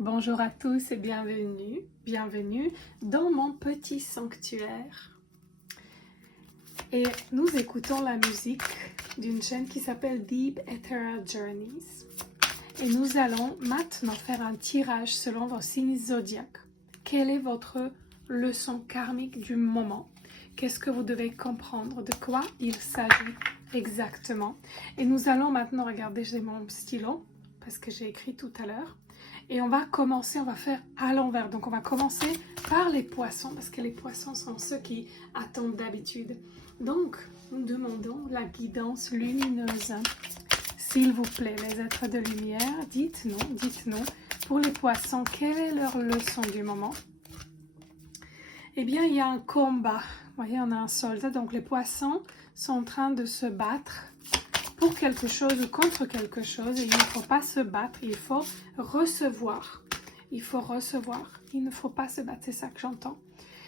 Bonjour à tous et bienvenue dans mon petit sanctuaire. Et nous écoutons la musique d'une chaîne qui s'appelle Deep Ethera Journeys. Et nous allons maintenant faire un tirage selon vos signes zodiaques. Quelle est votre leçon karmique du moment? Qu'est-ce que vous devez comprendre? De quoi il s'agit exactement? Et nous allons maintenant regarder, j'ai mon stylo parce que j'ai écrit tout à l'heure. Et on va faire à l'envers. Donc on va commencer par les poissons, parce que les poissons sont ceux qui attendent d'habitude. Donc, nous demandons la guidance lumineuse. S'il vous plaît, les êtres de lumière, dites-nous, pour les poissons, quelle est leur leçon du moment? Eh bien, il y a un combat. Vous voyez, on a un soldat. Donc les poissons sont en train de se battre pour quelque chose ou contre quelque chose, et il ne faut pas se battre, il faut recevoir. Il faut recevoir, il ne faut pas se battre, c'est ça que j'entends.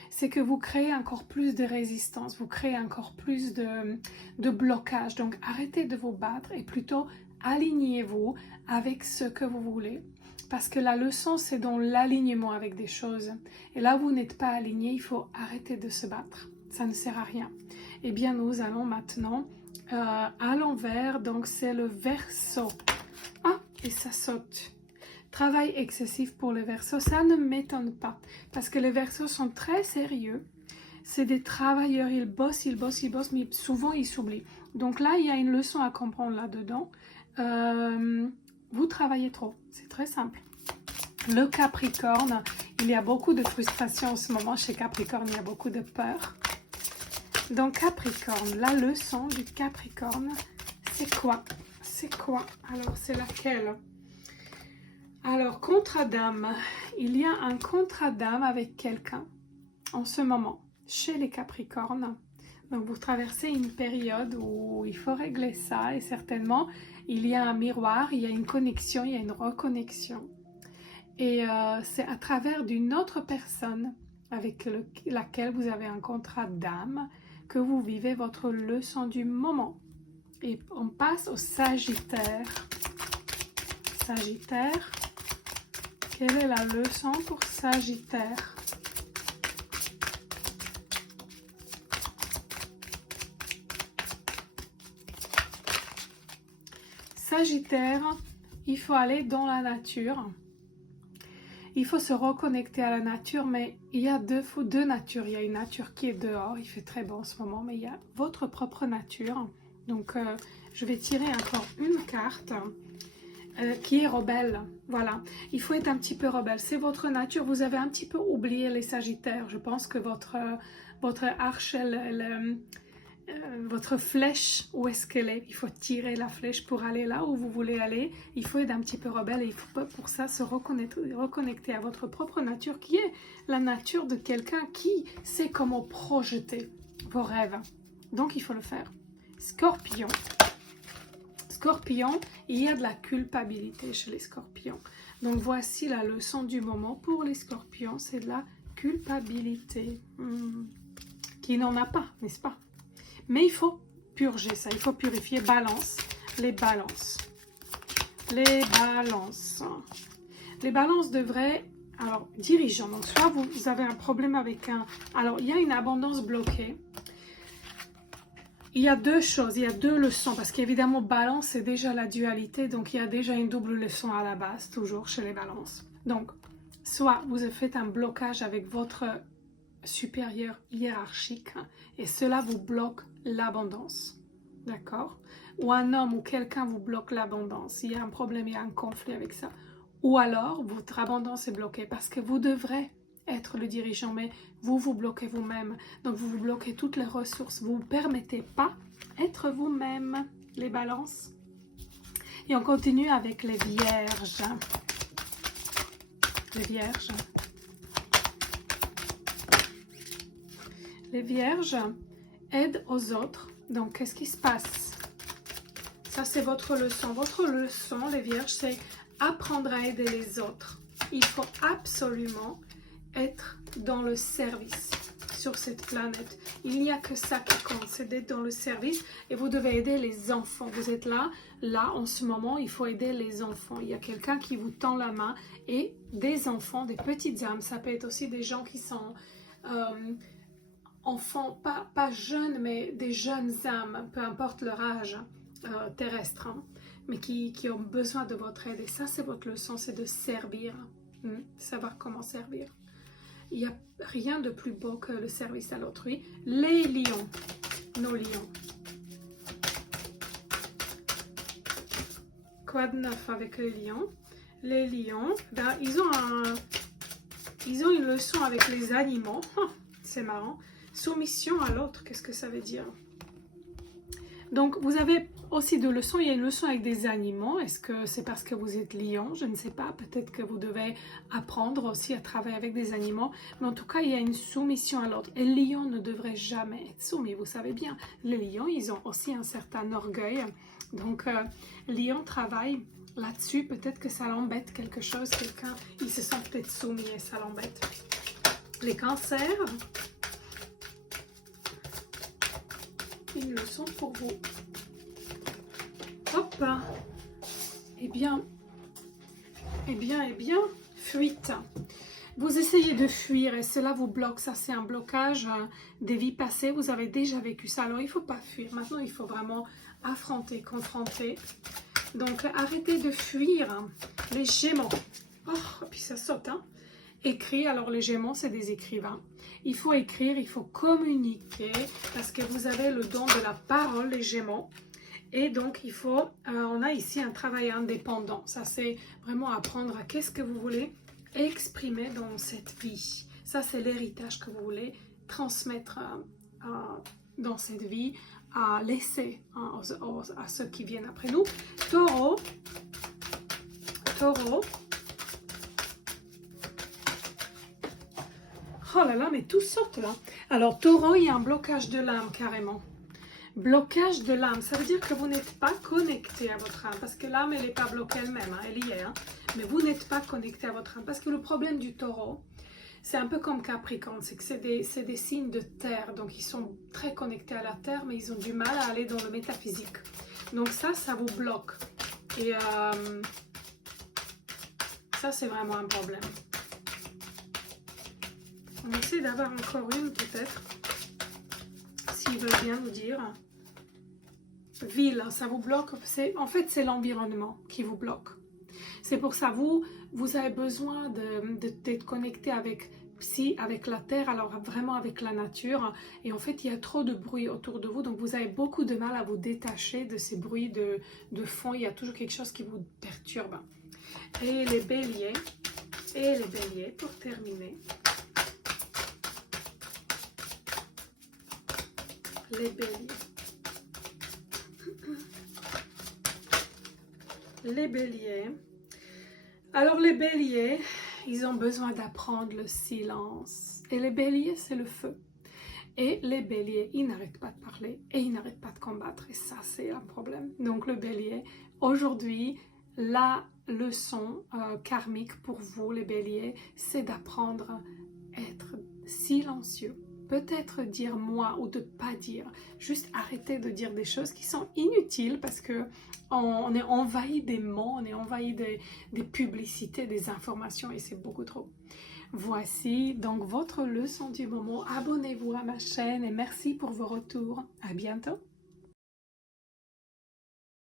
C'est que vous créez encore plus de résistance, vous créez encore plus de blocage. Donc arrêtez de vous battre et plutôt alignez-vous avec ce que vous voulez. Parce que la leçon, c'est dans l'alignement avec des choses. Et là, vous n'êtes pas aligné, il faut arrêter de se battre. Ça ne sert à rien. Eh bien, nous allons maintenant à l'envers, donc c'est le Verseau. Ah, et ça saute. Travail excessif pour le Verseau, ça ne m'étonne pas, parce que les Verseaux sont très sérieux. C'est des travailleurs, ils bossent, mais souvent ils s'oublient. Donc là, il y a une leçon à comprendre là-dedans. Vous travaillez trop, c'est très simple. Le Capricorne, il y a beaucoup de frustration en ce moment chez Capricorne, il y a beaucoup de peur. Donc Capricorne, la leçon du Capricorne, c'est quoi? C'est quoi? Alors c'est laquelle? Alors contrat d'âme, il y a un contrat d'âme avec quelqu'un en ce moment chez les Capricornes. Donc vous traversez une période où il faut régler ça et certainement il y a un miroir, il y a une connexion, il y a une reconnexion. Et c'est à travers d'une autre personne avec laquelle vous avez un contrat d'âme que vous vivez votre leçon du moment. Et on passe au Sagittaire. Sagittaire, quelle est la leçon pour Sagittaire? Sagittaire, il faut aller dans la nature. Il faut se reconnecter à la nature, mais il y a deux natures. Il y a une nature qui est dehors, il fait très beau en ce moment, mais il y a votre propre nature. Donc, je vais tirer encore une carte qui est rebelle. Voilà, il faut être un petit peu rebelle. C'est votre nature. Vous avez un petit peu oublié les Sagittaires. Je pense que votre arche, votre flèche, où est-ce qu'elle est? Il faut tirer la flèche pour aller là où vous voulez aller. Il faut être un petit peu rebelle et il faut pour ça se reconnecter à votre propre nature qui est la nature de quelqu'un qui sait comment projeter vos rêves. Donc il faut le faire. Scorpion. Scorpion, il y a de la culpabilité chez les scorpions. Donc voici la leçon du moment pour les scorpions, c'est de la culpabilité. Qui n'en a pas, n'est-ce pas? Mais il faut purger ça, il faut purifier. Balance, les balances. Les balances. Les balances devraient, alors, dirigeants. Donc, soit vous avez un problème avec un... Alors, il y a une abondance bloquée. Il y a deux choses, il y a deux leçons. Parce qu'évidemment, balance, c'est déjà la dualité. Donc, il y a déjà une double leçon à la base, toujours chez les balances. Donc, soit vous faites un blocage avec votre supérieur hiérarchique et cela vous bloque l'abondance, d'accord? Ou un homme ou quelqu'un vous bloque l'abondance, il y a un problème, il y a un conflit avec ça, ou alors votre abondance est bloquée parce que vous devrez être le dirigeant, mais vous vous bloquez vous-même, donc vous vous bloquez toutes les ressources, vous ne vous permettez pas être vous-même, les balances. Et on continue avec les vierges. Les vierges. Les vierges aident aux autres. Donc, qu'est-ce qui se passe? Ça, c'est votre leçon. Votre leçon, les vierges, c'est apprendre à aider les autres. Il faut absolument être dans le service. sur cette planète. Il n'y a que ça qui compte, c'est d'être dans le service et vous devez aider les enfants. Vous êtes là en ce moment, il faut aider les enfants. Il y a quelqu'un qui vous tend la main et des enfants, des petites âmes. Ça peut être aussi des gens qui sont enfants, pas jeunes, mais des jeunes âmes, peu importe leur âge terrestre, hein, mais qui ont besoin de votre aide. Et ça, c'est votre leçon, c'est de servir, savoir comment servir. Il n'y a rien de plus beau que le service à l'autrui. Les lions, nos lions. Quoi de neuf avec les lions? Les lions, ben, ils ont une leçon avec les animaux. C'est marrant. Soumission à l'autre, qu'est-ce que ça veut dire? Donc, vous avez aussi deux leçons. Il y a une leçon avec des animaux. Est-ce que c'est parce que vous êtes lion? Je ne sais pas. Peut-être que vous devez apprendre aussi à travailler avec des animaux. Mais en tout cas, il y a une soumission à l'autre. Et le lion ne devrait jamais être soumis. Vous savez bien, les lions, ils ont aussi un certain orgueil. Donc, lion travaille là-dessus. Peut-être que ça l'embête quelque chose. Quelqu'un, il se sent peut-être soumis et ça l'embête. Les cancers. Une leçon pour vous. Hop. Eh bien, fuite. Vous essayez de fuir et cela vous bloque. Ça, c'est un blocage des vies passées. Vous avez déjà vécu ça. Alors, il ne faut pas fuir. Maintenant, il faut vraiment affronter, confronter. Donc, arrêtez de fuir. Les Gémeaux. Oh, puis ça saute, hein. Écrit, alors les Gémeaux, c'est des écrivains. Il faut écrire, il faut communiquer, parce que vous avez le don de la parole, les Gémeaux. Et donc, il faut, on a ici un travail indépendant. Ça, c'est vraiment apprendre à qu'est-ce que vous voulez exprimer dans cette vie. Ça, c'est l'héritage que vous voulez transmettre dans cette vie, à laisser à ceux qui viennent après nous. Taureau. Oh là là, mais tout saute là. Alors, taureau, il y a un blocage de l'âme carrément. Blocage de l'âme, ça veut dire que vous n'êtes pas connecté à votre âme. Parce que l'âme, elle n'est pas bloquée elle-même, hein, elle y est. Hein, mais vous n'êtes pas connecté à votre âme. Parce que le problème du taureau, c'est un peu comme Capricorne. C'est que c'est des signes de terre. Donc, ils sont très connectés à la terre, mais ils ont du mal à aller dans le métaphysique. Donc ça vous bloque. Et ça, c'est vraiment un problème. On essaie d'avoir encore une peut-être, s'ils veulent bien nous dire. Ville, ça vous bloque. En fait, c'est l'environnement qui vous bloque. C'est pour ça, vous avez besoin d'être connecté avec la terre, alors vraiment avec la nature. Et en fait, il y a trop de bruit autour de vous, donc vous avez beaucoup de mal à vous détacher de ces bruits de fond. Il y a toujours quelque chose qui vous perturbe. Et les béliers, pour terminer. Les béliers. Les béliers. Alors les béliers, ils ont besoin d'apprendre le silence. Et les béliers, c'est le feu. Et les béliers, ils n'arrêtent pas de parler et ils n'arrêtent pas de combattre. Et ça, c'est un problème. Donc le bélier, aujourd'hui, la leçon karmique pour vous, les béliers, c'est d'apprendre à être silencieux. Peut-être dire moi ou de pas dire. Juste arrêter de dire des choses qui sont inutiles parce que on est envahi des mots, on est envahi des publicités, des informations et c'est beaucoup trop. Voici donc votre leçon du moment. Abonnez-vous à ma chaîne et merci pour vos retours. À bientôt.